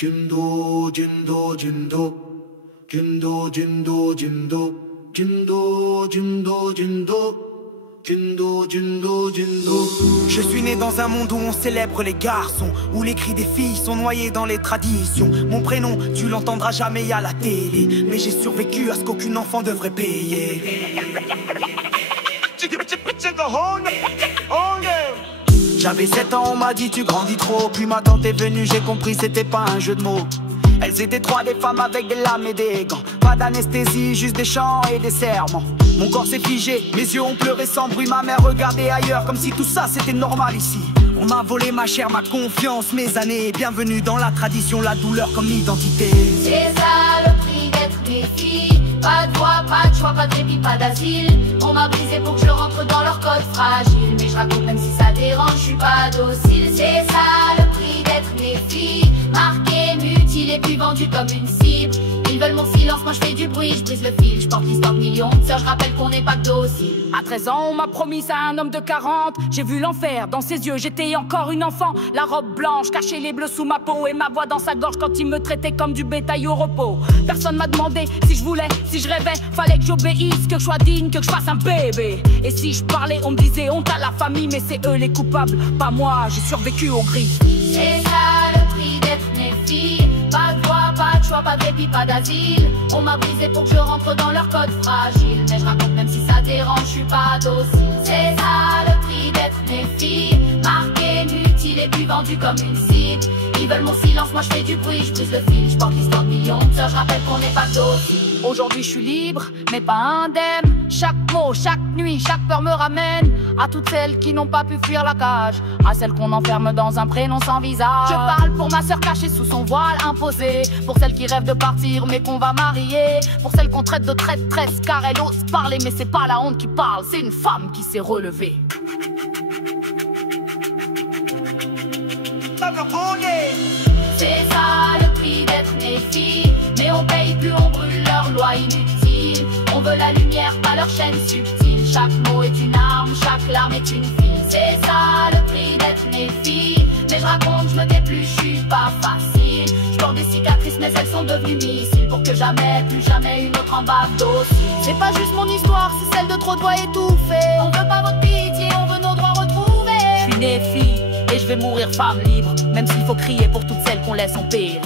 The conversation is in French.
Jindo, Jindo, Jindo, Jindo, Jindo, Jindo, Jindo, Jindo, Jindo, Jindo, Jindo, Jindo. Je suis né dans un monde où on célèbre les garçons, où les cris des filles sont noyés dans les traditions. Mon prénom, tu l'entendras jamais à la télé, mais j'ai survécu à ce qu'aucun enfant devrait payer. J'avais 7 ans, on m'a dit tu grandis trop. Puis ma tante est venue, j'ai compris c'était pas un jeu de mots. Elles étaient 3 des femmes avec des lames et des gants. Pas d'anesthésie, juste des chants et des serments. Mon corps s'est figé, mes yeux ont pleuré sans bruit. Ma mère regardait ailleurs comme si tout ça c'était normal ici. On m'a volé ma chair, ma confiance, mes années. Bienvenue dans la tradition, la douleur comme identité. C'est ça le prix d'être mes filles. Pas de voix, pas de choix, pas de répit, pas d'asile. On m'a brisé pour que je rentre dans leur code fragile. Mais je raconte même si ça dérange, je suis pas docile. C'est ça le prix d'être mes filles. Marqué, mutilé, puis vendu comme une cible. Ils veulent mon silence, moi je fais du bruit, je brise le fil. Je porte l'histoire de millions de sœurs, je rappelle qu'on n'est pas docile. À 13 ans, on m'a promis ça à un homme de 40. J'ai vu l'enfer dans ses yeux, j'étais encore une enfant. La robe blanche cachait les bleus sous ma peau et ma voix dans sa gorge quand il me traitait comme du bétail au repos. Personne m'a demandé si je voulais, si je rêvais. Fallait que j'obéisse, que je sois digne, que je fasse un bébé. Et si je parlais, on me disait honte à la famille. Mais c'est eux les coupables, pas moi, j'ai survécu au gris. C'est ça le prix d'être mes filles. Pas de voix, pas de choix, pas de répit, pas d'asile. On m'a brisé pour que je rentre dans leur code fragile. Mais je raconte même si ça dérange, je suis pas docile. C'est ça le prix d'être mes filles. Marqué, mutilé, puis vendu comme une cible. Ils veulent mon silence, moi je fais du bruit, je brise le fil. Je porte l'histoire de millions de sœurs, je rappelle qu'on n'est pas docile. Aujourd'hui je suis libre, mais pas indemne. Chaque mot, chaque nuit, chaque peur me ramène à toutes celles qui n'ont pas pu fuir la cage, à celles qu'on enferme dans un prénom sans visage. Je parle pour ma sœur cachée sous son voile imposé, pour celles qui rêvent de partir mais qu'on va marier, pour celles qu'on traite de traîtresse car elle ose parler. Mais c'est pas la honte qui parle, c'est une femme qui s'est relevée. C'est ça le prix d'être mes filles. Mais on paye plus, on brûle leur loi inutile. On veut la lumière, pas leur chaîne subtile. Chaque mot est une arme, chaque larme est une fille. C'est ça le prix d'être mes filles. Mais je raconte, je me dépluche, je suis pas facile. Je porte des cicatrices mais elles sont devenues missiles. Pour que jamais, plus jamais une autre en bave docile. C'est pas juste mon histoire, c'est celle de trop de voix étouffées. On veut pas votre pitié, on veut nos droits retrouvés. Je suis née fille et je vais mourir femme libre, même s'il faut crier pour toutes celles qu'on laisse en péril.